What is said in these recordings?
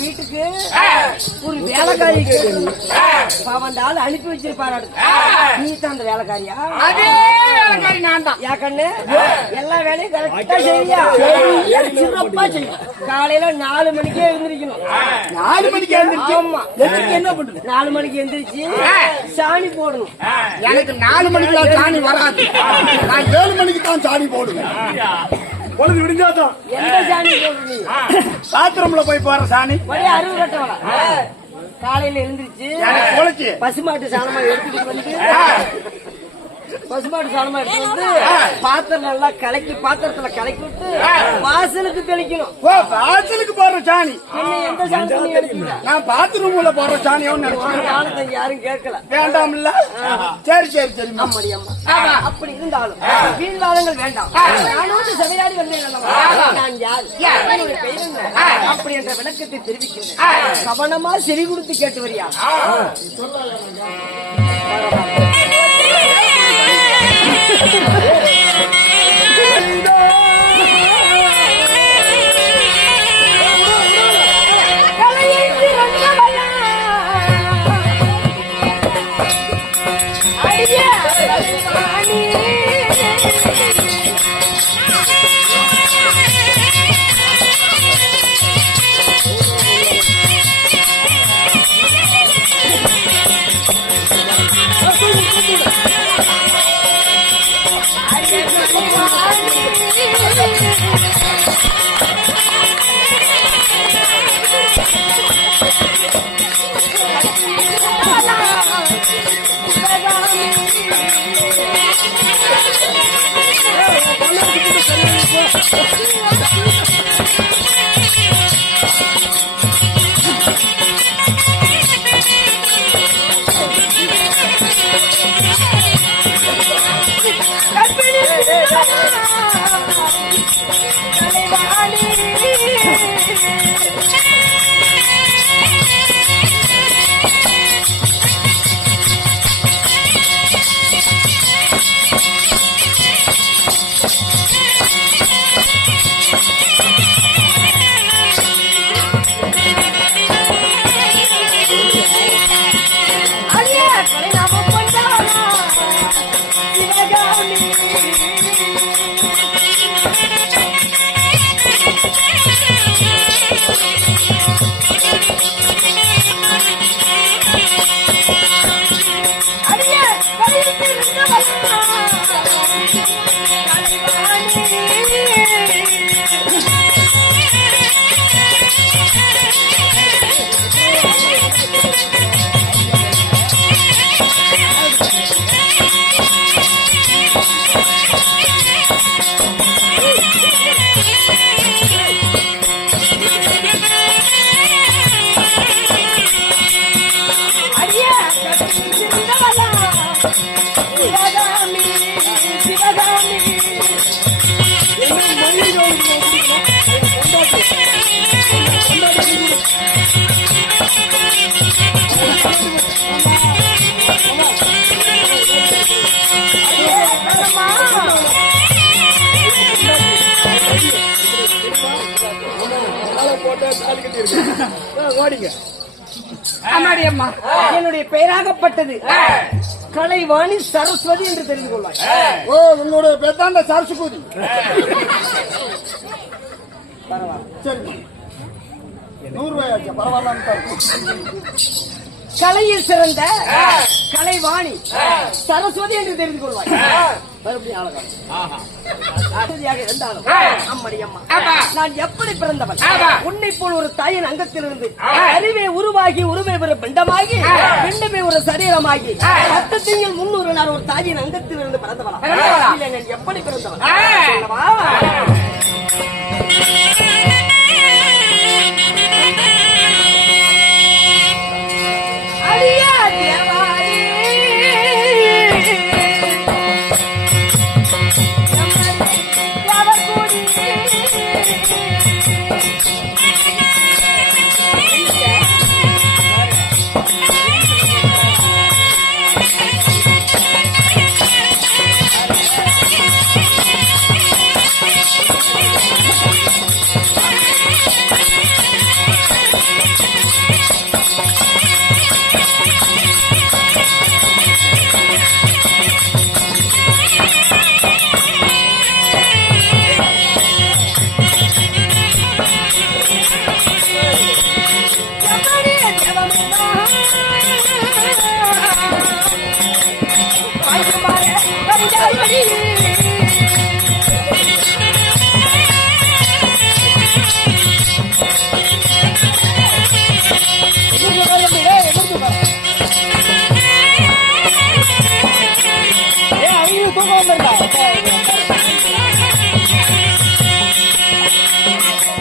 வீட்டுக்கு ஒரு வேலைக்காரி பாவண்டால் அனுப்பி வச்சிருப்பாரு. நீ தான் அந்த வேலைக்காரியா? நான் தான். யா கண்ணு எல்லா வேலையும் கரெக்டா செய்யா? சிறப்பா செய்யும். காலையில 4 மணிக்கே எழுந்திரிக்கணும். 4 மணிக்கு எழுந்திரிச்சு என்ன பண்றது? 4 மணிக்கு எழுந்திரிச்சு சாணி போடணும். எனக்கு 4 மணிக்கு சாணி வராது. நான் 7 மணிக்கு தான் சாணி போடுவேன். பொழுது விடிஞ்சாதான். எந்த சாணி போடுறீங்க? பாத்திரம்ல போய் போற சாணி. அருவு கட்டவள காலையில எழுந்திரிச்சு பசுமாட்டு சாணமா எடுத்துட்டு வந்து பசுமாட்டு சாணமா எடுத்து வந்து பாத்திரம் நல்லா கலக்கி பாத்திரத்துல கலக்கி விட்டு வாசலுக்கு தெளிக்கணும். வாசலுக்கு போடுற சாணி எந்த சாணி எடுத்தீங்க? நான் பாத்ரூம்ல போடுற சாணியும் காலத்தை யாரும் கேட்கல. வேண்டாம் இல்ல? சரி சரி சரி. அம்மா அப்படி இருந்தாலும் வீண் வாதங்கள் வேண்டாம். நானோடு சமையாடி வந்தேன். நான் யார் அப்படி என்ற விளக்கத்தை தெரிவிக்கின்றேன். கவனமா செவி கொடுத்து கேட்டு வரியா? என்னுடைய பெயராகப்பட்டது கலைவாணி சரஸ்வதி என்று தெரிந்து கொள்வாய். ஓ, உன்னுடைய பேர் சரஸ்வதி. சரி, 100 ரூபாய் பரவாயில்ல. கலையில் சிறந்த கலைவாணி சரஸ்வதி என்று தெரிந்து கொள்வாய். இருந்தாலும் நான் எப்படி பிறந்தவன்? உன்னை போல் ஒரு தாயின் அங்கத்திலிருந்து அறிவே உருவாகி உருவை ஒரு பிண்டமாகி பிண்டமே ஒரு சரீரமாகி 10 300 நான் ஒரு தாயின் அங்கத்திலிருந்து பிறந்தவனா? எப்படி பிறந்தவன் சொல்லவா? அடியா தேவாரி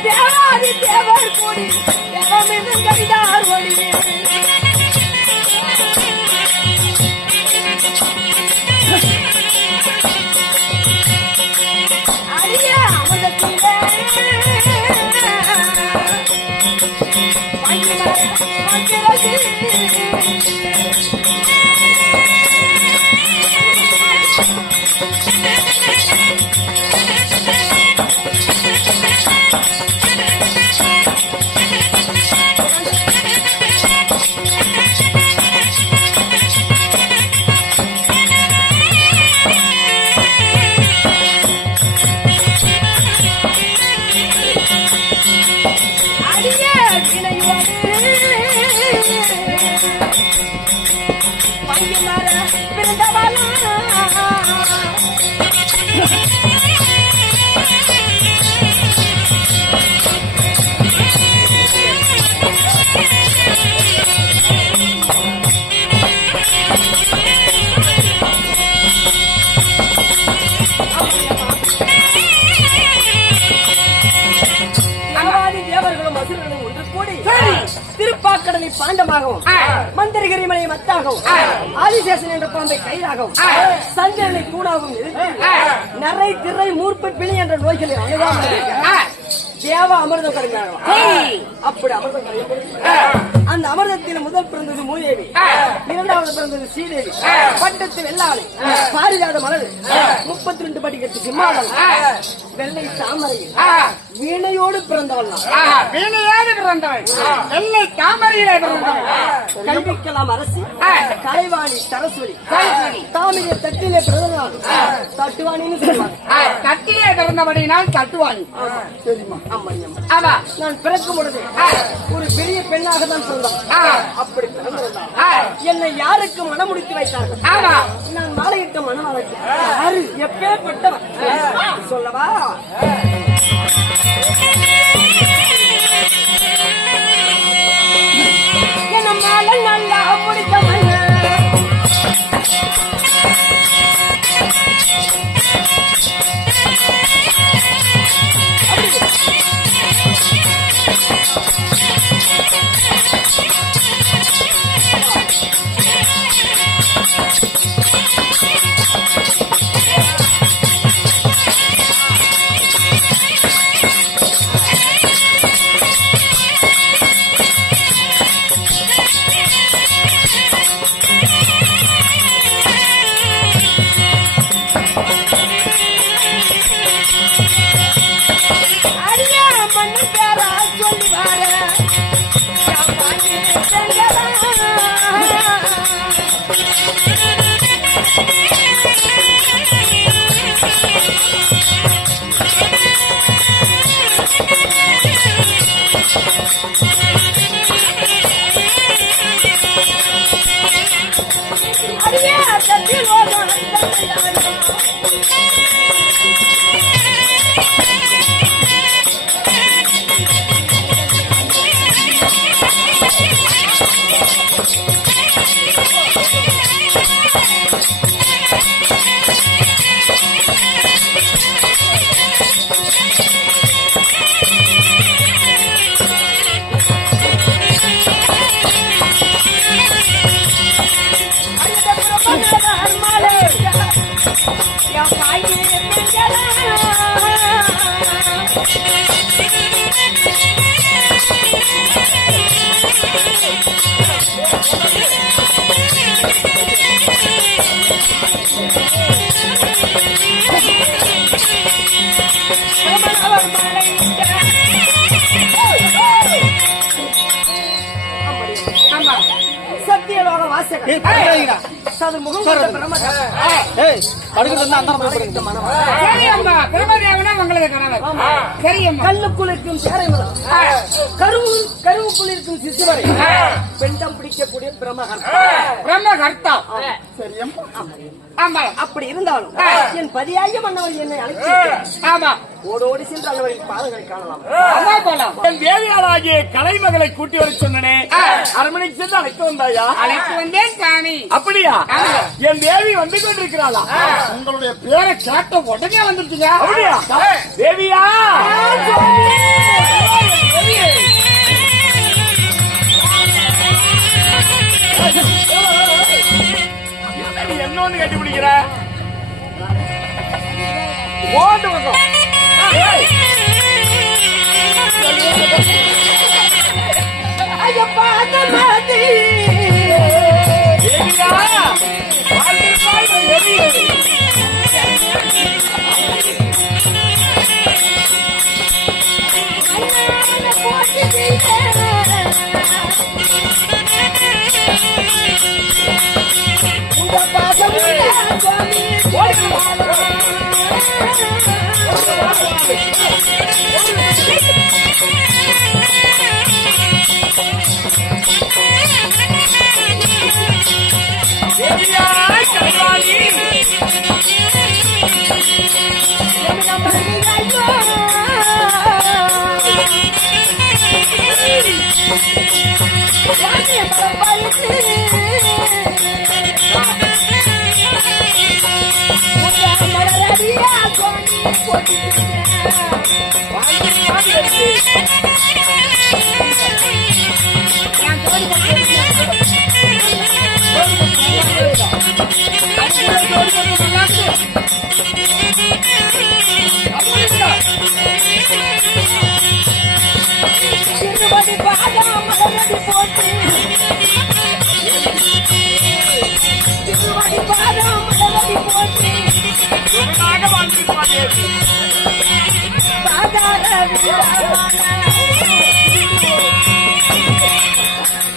தேவாதி தேவர் கூடி தேவமிருந்தும் கவிதார் ஒளி அரிய அமுதத்திலே திருப்பாக்கடலை பாண்டமாகவும் மந்திரகிரி மலை மத்தாகவும் ஆதிசேஷன் என்ற பாம்பை கைதாகவும் சஞ்சனை கூடாகவும் நிறை திரை மூர்ப்பு பிணி என்ற நோய்களை அணுகாமல் தேவ அமிர்தம் கிடைக்கிறார்கள். அப்படி அமிர்தம் கிடைக்கும். அந்த அமிர்தத்தில் முதல் பிறந்தது மூதேவி, இரண்டாவது பிறந்தது ஸ்ரீதேவி, பட்டத்து வெள்ளாளை, பாரிஜாத மலர், 32 படிக்கட்டு சிம்மாளம், வெள்ளை தாமரையில் வீணையோடு பிறந்தவள். வீணையோடு பிறந்தவள், வெள்ளை தாமரையிலே பிறந்தவள். கல்விக்கலாம் அரசி, கலைவாணி சரஸ்வதி, தாமிர தட்டிலே பிறந்தவள் தட்டுவாணின்னு சொல்லுவாங்க. தட்டிலே பிறந்தபடினால் தட்டுவாணி தெரியுமா? ஆமா, நான் பிறக்கும் பொழுது ஒரு பெரிய பெண்ணாக தான் பிறந்தேன். அப்படி பிறந்திருந்தால் என்னை யாருக்கு மனம் முடித்து வைத்தார்கள்? நான் மாலையிட்ட மனம் யாரு எப்பேற்பட்டவன் சொல்லவா? என்ன மாலை நல்லா முடித்த மன்ன சத்தியலோக வாசகன் சது முகம் கொண்ட பிரம்மதேவன். சரி அம்மா, பிரம்மதேவனா உங்களது கணவர். சரி அம்மா. கல்லுக்குள் இருக்கும் சேரை முதல் கருவுக்குள் இருக்கும் சிசுவரை பெண்டம் பிடிக்கக்கூடிய பிரம்மகன் பிரம்மகர்த்தா. சரியம்மா. ஆமா. அப்படி இருந்தாலும் என் பதியாகிய மன்னவர் என்னை அழைத்து ஆமா. ஓடோடி சென்று அன்னவரின் பாதங்களை காணலாம். அம்மா போலாம். என் தேவியாராகிய கலைமகளை கூட்டி வர சொன்னனே, அரண்மனைக்கு சென்று அழைத்து வந்தாயா? அழைத்து வந்தேன் சாமி. அப்படியா? என் தேவி வந்து கொண்டிருக்கிறாளா? உங்களுடைய பேரை கேட்ட உடனே வந்துருச்சுங்க. அப்படியா? தேவியா? என்னன்னு கட்டிப்பிடிக்கிற? ஓட்டு பக்கம். ஐயப்பா அந்த மாதிரி தேவியா?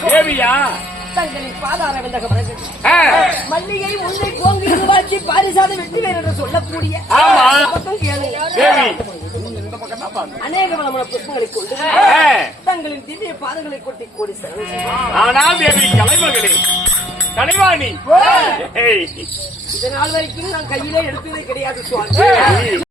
தேவியா? தங்களின் பாதார விந்தக மல்லிகை முல்லை கோங்கி ரூபாய்க்கு பாரிசாத வெற்றி வேறு என்று சொல்லக்கூடிய ஆமா. பக்கம் கேளுங்க. தேவி அநேக வளமான புஷ்பங்களை கொண்டு தங்களின் திவ்ய பாதங்களை கொட்டி கூடி சரணம். ஆனால் தேவி கலைமகளே, கலைவாணி, இது நாள் வரைக்கும் நான் கையிலே எடுத்ததே கிடையாது சுவாமி.